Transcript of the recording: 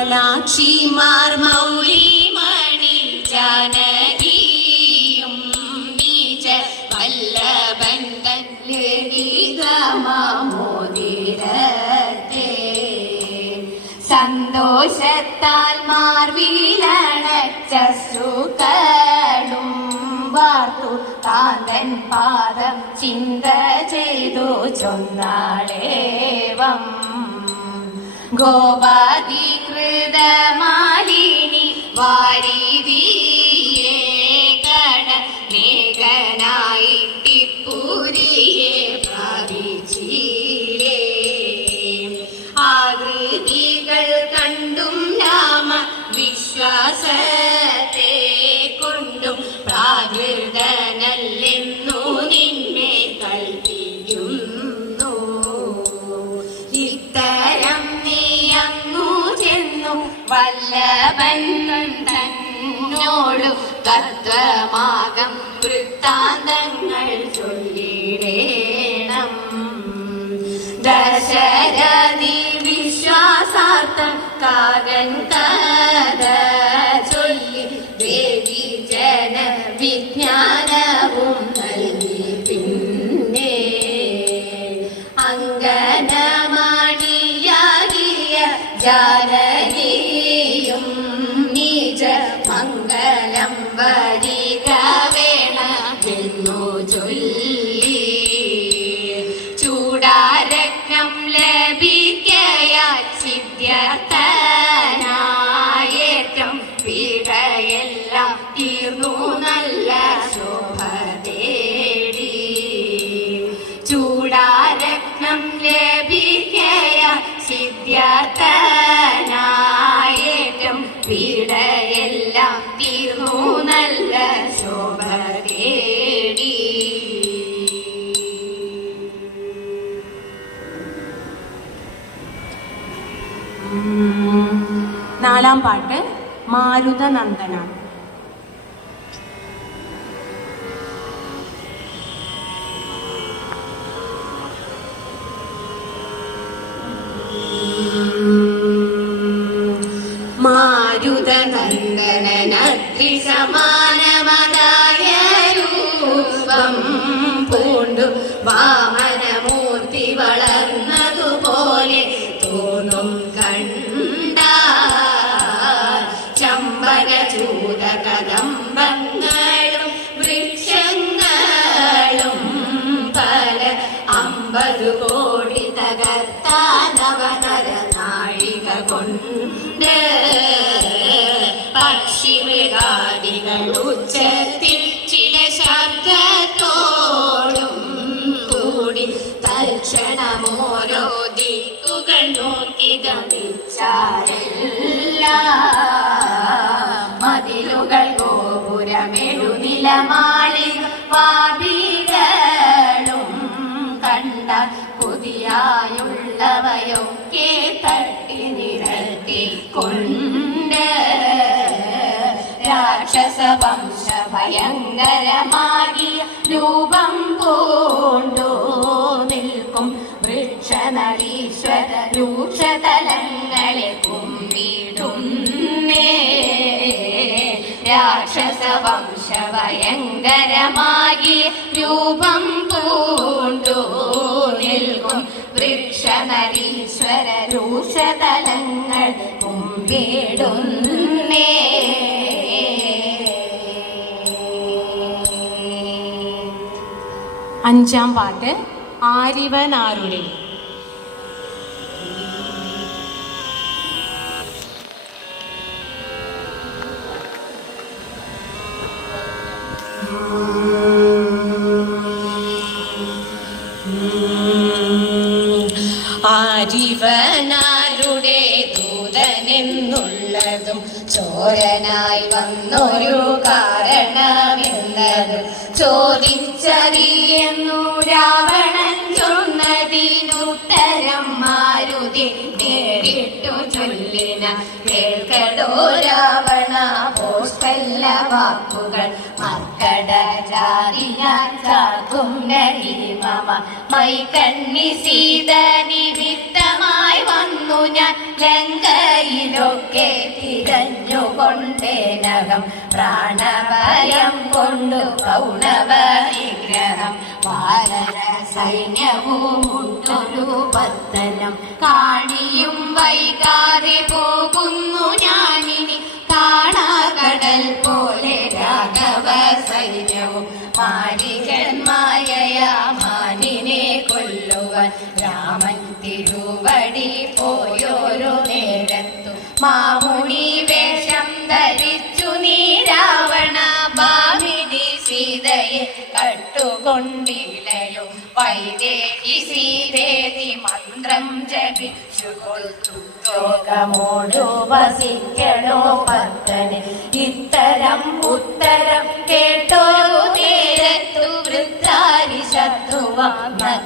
കമലാക്ഷിമാർ മൗലിമണി ജാനകിയും നീജ വല്ലഭൻ തല്ലിതമോദിരത്തെ സന്തോഷത്താൽ മാർവിലണച്ച സുഖളും വാർത്തു താന്തൻ പാദം ചിന്ത ചെയ്തു ചൊന്നാളേവം ഗോപാധികൃതമാലിനി വാരിതിയെ കട മേഘനായി ടിപ്പുരിയെ ഭാവിച്ചിലേ ആകൃതികൾ കണ്ടും രാമ വിശ്വാസത്തെ കൊണ്ടും പ്രാകൃതനല്ലെന്നു നിന്നെ കൽപ്പിക്കുന്നു ഇത്തരം നീയങ്ങു ചെന്നു വല്ലഭൻ തന്നോടു തത്വമാകം വൃത്താന്തങ്ങൾ ചൊല്ലിടേണം ദശരഥി വിശ്വാസാർത്ഥം കാകൻ കഥ ചൊല്ലി ദേവി ജന വിജ്ഞാനവും നൽകി പിന്നെ അങ്കനമണിയാകിയ ജാനകിയും നിജ മംഗലം വരിക വേണമെന്നു ചൊല്ലി ചൂടാരത്നം ലഭിക്കയാൽ സിദ്ധ്യർത്ഥനായേറ്റം പീഡയെല്ലാം തീർന്നു നല്ല ശോഭ തേടി ചൂടാരത്നം ലഭിക്കയാൽ സിദ്ധ്യർത്ഥനായേറ്റം പീഡയെല്ലാം തീർന്നു നല്ല ശോഭ തേടി. നാലാം പാട്ട് മാരുതനന്ദന. മാരുതനന്ദനനഗ്രി സമാനമതായ രൂപം പൂണ്ടു വാമനമൂർത്തി വളർന്നതുപോലെ തോന്നും കണ്ട ചമ്പകചൂത കദംബങ്ങളും വൃക്ഷങ്ങളും പല 50 കോടി തകർത്താനവതര നാഴിക കൊണ്ട് പക്ഷിമൃഗാദികൾ ഉച്ചത്തിൽ ചില ശബ്ദത്തോടും കൂടി തൽക്ഷണമോരോ ദിക്കുകൾ നോക്കി ഗമിച്ചാരല്ല മതിലുകൾ ഗോപുരമെഴുനിലമാളിക വാതിലുകളും കണ്ട പുതിയായുള്ളവയൊക്കെ തട്ടി നിരത്തിക്കൊണ്ട് രാക്ഷസവംശ ഭയങ്കരമാകിയ രൂപം പൂണ്ടു നിൽക്കും വൃക്ഷനരീശ്വര രൂക്ഷതലങ്ങളെ കുമ്പിടുന്നേ രാക്ഷസവംശ ഭയങ്കരമാകിയ രൂപം പൂണ്ടു നിൽക്കും വൃക്ഷനരീശ്വര രൂക്ഷതലങ്ങൾ കുമ്പിടുന്നേ. അഞ്ചാം പാട്ട് ആരിവനാരുടെ. ആരിവനാരുടെ ദൂതനെന്നുള്ളതും ചോരനായി വന്നൊരു കാരണമെന്നതും ചോദിച്ചറിയുന്നു രാവണൻ ചൊന്നതിനുത്തരം മാരുതി നേരിട്ടു ചൊല്ലിന കേൾക്കടോ രാവണ പോസ്തല്ല വാക്കുകൾ മർക്കട ചാരിയാൻ ചാക്കും നഹി മമ മൈകണ്ണി സീത നിമിത്തമായി വന്നു ഞാൻ ലങ്കയിലൊക്കെ തിരഞ്ഞുകൊണ്ടേനകം പ്രാണഭയം കൊണ്ടു കൗണവ വിഗ്രഹം വാനര സൈന്യവും ഉണ്ടൊരു പത്തനം കാണിയും വൈകാതെ പോകുന്നു ഞാനിനി കാണാകടൽ പോലെ രാഘവ സൈന്യവും മാരികന്മായയാ മാനിനെ കൊല്ലുവാൻ രാമൻ തിരുവടി പോയൊരു നേരത്തു മാമുനി വേഷം ധരിച്ചു നീ രാവണ ഭാമിനി സീതയെ കട്ടുകൊണ്ടിലയോ വൈദേഹി സീതേതി മന്ത്രം ജപിച്ചു കൊൽത്തു ലോകമോടു വസിക്കണോ പത്തന് ഇത്തരം ഉത്തരം കേട്ടോരു നേരത്തു വൃദ്ധാരി ശത്രുവ